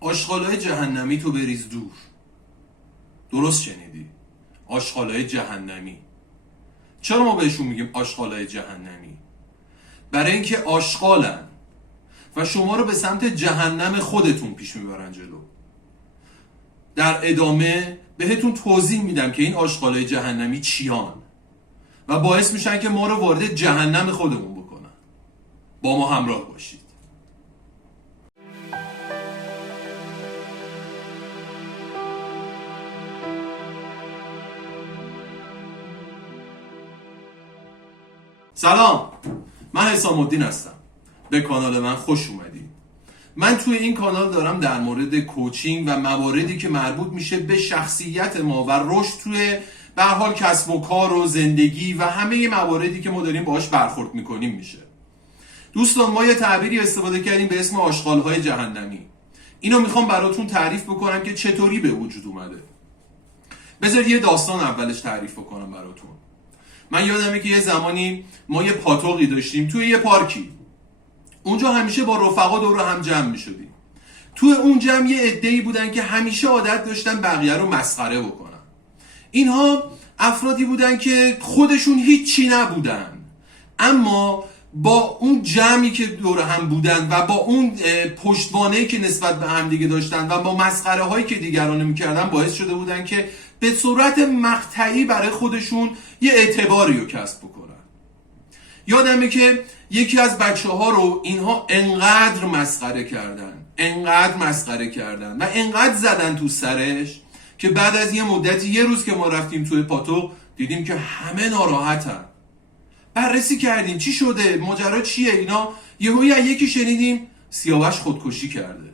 آشغالای جهنمی تو بریز دور. درست شنیدی، آشغالای جهنمی. چرا ما بهشون میگیم آشغالای جهنمی؟ برای اینکه آشغالن و شما رو به سمت جهنم خودتون پیش میبرن جلو. در ادامه بهتون توضیح میدم که این آشغالای جهنمی چیان و باعث میشن که ما رو وارد جهنم خودمون بکنن. با ما همراه باشید. سلام، من حسام الدین هستم. به کانال من خوش اومدید. من توی این کانال دارم در مورد کوچینگ و مواردی که مربوط میشه به شخصیت ما و رشد توی به هر حال کسب و کار و زندگی و همه مواردی که ما داریم باهاش برخورد میکنیم میشه. دوستان، ما یه تعبیری استفاده کردیم به اسم آشغالهای جهنمی. اینو میخوام براتون تعریف بکنم که چطوری به وجود اومده. بذار یه داستان اولش تعریف بکنم براتون. من یادمه که یه زمانی ما یه پاتوقی داشتیم توی یه پارکی. اونجا همیشه با رفقا دور هم جمع می شدیم. توی اون جمع یه عده‌ای بودن که همیشه عادت داشتن بقیه رو مسخره بکنن. اینها افرادی بودن که خودشون هیچی نبودن، اما با اون جمعی که دور هم بودن و با اون پشتوانه‌ای که نسبت به هم دیگه داشتن و با مسخره هایی که دیگران میکردن باعث شده بودن که به صورت مقطعی برای خودشون یه اعتباری رو کسب بکنن. یادمه که یکی از بچه ها رو اینها انقدر مسخره کردن و انقدر زدن تو سرش که بعد از یه مدتی، یه روز که ما رفتیم توی پاتوق، دیدیم که همه ناراحتن. بررسی کردیم چی شده، ماجرا چیه. اینا یکی شنیدیم سیاوش خودکشی کرده.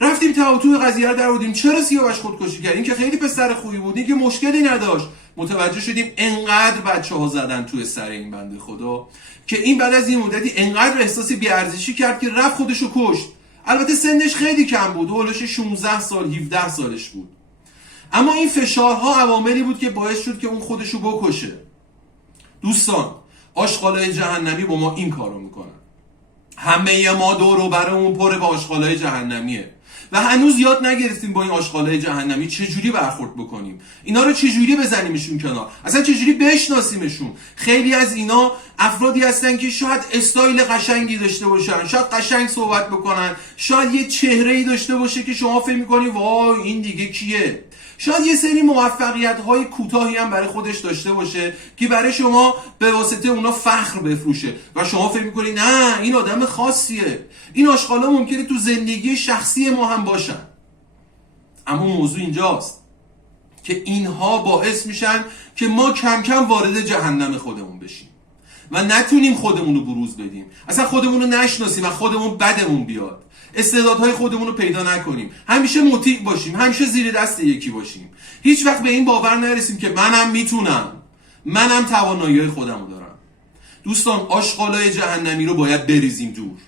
رفتیم توی قضیه رو درآوردیم. چرا سیاوش خودکشی کرد؟ این که خیلی پسر خوبی بود، این که مشکلی نداشت. متوجه شدیم انقدر بچه‌ها زدن توی سر این بنده خدا که این بعد از این مدتی انقدر احساس بی‌ارزشی کرد که رفت خودشو کشت. البته سنش خیلی کم بود، حدودش 16 سال 17 سالش بود، اما این فشارها عواملی بود که باعث شد که اون خودشو بکشه. دوستان، آشغالای جهنمی با ما این کارو میکنن. همه ما دور و برمون پر به آشغالای جهنمیه و هنوز یاد نگرفتیم با این آشغالای جهنمی چجوری برخورد بکنیم، اینا رو چجوری بزنیمشون کنار، اصلا چجوری بشناسیمشون. خیلی از اینا افرادی هستن که شاید استایل قشنگی داشته باشن، شاید قشنگ صحبت بکنن، شاید یه چهره‌ای داشته باشه که شما فکر می‌کنی وای این دیگه کیه. شاید یه سری موفقیت‌های کوتاهی هم برای خودش داشته باشه که برای شما به واسطه اونا فخر بفروشه و شما فکر می‌کنی نه این آدم خاصیه. این آشغالا ممکنه تو زندگی شخصی ما هم باشن، اما موضوع اینجاست که اینها باعث میشن که ما کم کم وارد جهنم خودمون بشیم و نتونیم خودمون رو بروز بدیم، اصلا خودمون رو نشناسیم و خودمون بدمون بیاد، استعدادهای خودمون رو پیدا نکنیم، همیشه مطیع باشیم، همیشه زیر دست یکی باشیم، هیچ وقت به این باور نرسیم که منم میتونم، منم توانایی خودم رو دارم. دوستان، آشغالای جهنمی رو باید بریزیم دور.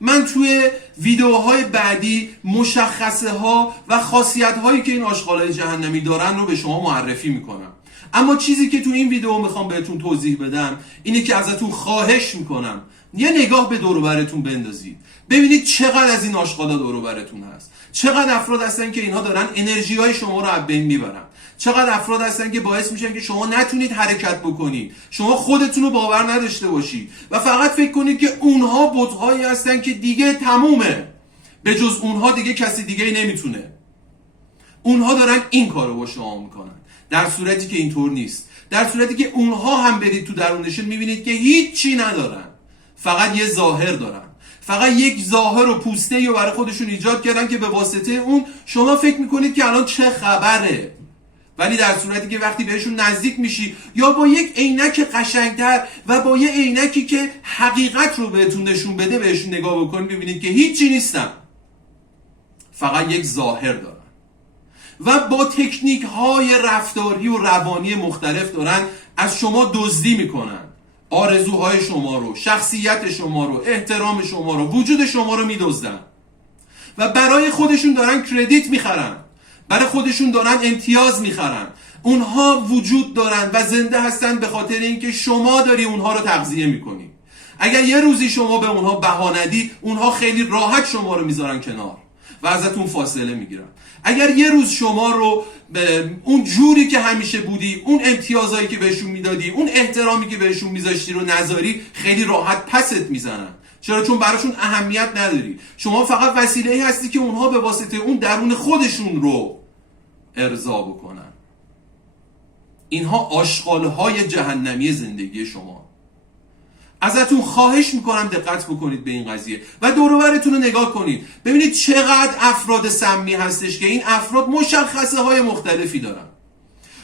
من توی ویدیوهای بعدی مشخصه ها و خاصیت هایی که این آشغالای جهنمی دارن رو به شما معرفی میکنم، اما چیزی که تو این ویدیو میخوام بهتون توضیح بدم اینه که ازتون خواهش میکنم یه نگاه به دور و برتون بندازید، ببینید چقدر از این آشغالا دور و برتون هست، چقدر افراد هستن که اینها دارن انرژی های شما رو از بین میبرن، چقدر افراد هستن که باعث میشن که شما نتونید حرکت بکنید، شما خودتون رو باور نداشته باشید و فقط فکر کنید که اونها بت‌هایی هستن که دیگه تمومه، به جز اونها دیگه کسی دیگه نمیتونه. اونها دارن این کارو با شما میکنن، در صورتی که اینطور نیست. در صورتی که اونها هم برید تو درونشون میبینید که هیچی ندارن، فقط یه ظاهر دارن، فقط یک ظاهر و پوسته‌ای رو برای خودشون ایجاد کردن که به واسطه اون شما فکر میکنید که الان چه خبره، ولی در صورتی که وقتی بهشون نزدیک میشی یا با یک عینک قشنگتر و با یه عینکی که حقیقت رو بهتون نشون بده بهشون نگاه بکنید، ببینید که هیچی نیستن، فقط یک ظاهر دارن و با تکنیک های رفتاری و روانی مختلف دارن از شما دزدی میکنن، آرزوهای شما رو، شخصیت شما رو، احترام شما رو، وجود شما رو میدزدن و برای خودشون دارن کردیت میخرن، برای خودشون دارن امتیاز میخرن. اونها وجود دارن و زنده هستن به خاطر اینکه شما داری اونها رو تغذیه میکنی. اگر یه روزی شما به اونها بها ندی، اونها خیلی راحت شما رو میذارن کنار. و ازتون فاصله میگیرم. اگر یه روز شما رو اون جوری که همیشه بودی، اون امتیازایی که بهشون میدادی، اون احترامی که بهشون میذاشتی رو نذاری، خیلی راحت پست میزنن. چرا؟ چون براشون اهمیت نداری. شما فقط وسیله‌ای هستی که اونها به واسطه اون درون خودشون رو ارضا بکنن. اینها آشغال‌های جهنمی زندگی شما. ازتون خواهش میکنم دقت بکنید به این قضیه و دور و برتون رو نگاه کنید، ببینید چقدر افراد سمی هستش که این افراد مشخصه های مختلفی دارن.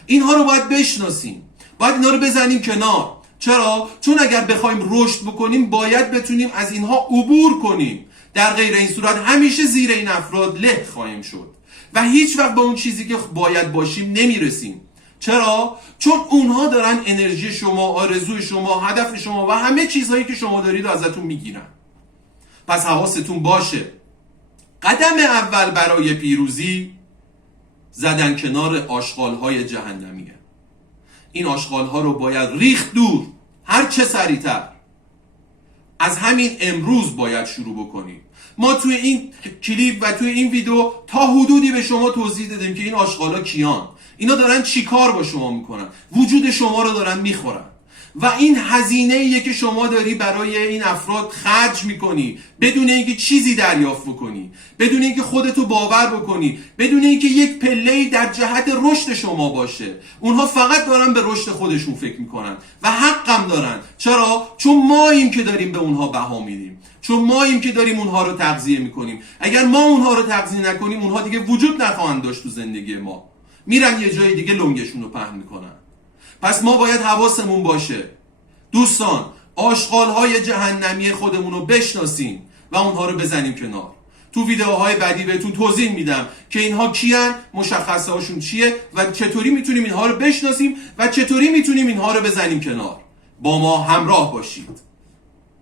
اینها رو باید بشناسیم، باید اینا رو بزنیم کنار. چرا؟ چون اگر بخوایم رشد بکنیم باید بتونیم از اینها عبور کنیم. در غیر این صورت همیشه زیر این افراد له خواهیم شد و هیچ وقت به اون چیزی که باید باشیم نمیرسیم. چرا؟ چون اونها دارن انرژی شما، آرزوی شما، هدف شما و همه چیزهایی که شما دارید ازتون میگیرن. پس حواستون باشه. قدم اول برای پیروزی زدن کنار آشغال‌های جهنمیه. این آشغال‌ها رو باید ریخت دور، هر چه سریعتر. از همین امروز باید شروع بکنیم. ما توی این کلیپ و توی این ویدیو تا حدودی به شما توضیح دادیم که این آشغالا کیان، اینا دارن چی کار با شما میکنن، وجود شما رو دارن میخورن و این هزینه ایه که شما داری برای این افراد خرج میکنی بدون اینکه چیزی دریافت بکنی، بدون اینکه خودتو باور بکنی، بدون اینکه یک پله‌ای در جهت رشد شما باشه. اونها فقط دارن به رشد خودشون فکر میکنن و حقم دارن. چرا؟ چون ماییم که داریم به اونها بها میدیم، چون ماییم که داریم اونها رو تغذیه میکنیم. اگر ما اونها رو تغذیه نکنیم اونها دیگه وجود نخواهند داشت تو زندگی ما، میرن یه جای دیگه لنگشون رو پهن میکنن. پس ما باید حواسمون باشه دوستان، آشغال‌های جهنمی خودمون رو بشناسیم و اونها رو بزنیم کنار. تو ویدیوهای بعدی بهتون توضیح میدم که اینها کیان، مشخصه هاشون چیه و چطوری میتونیم اینها رو بشناسیم و چطوری میتونیم اینها رو بزنیم کنار. با ما همراه باشید.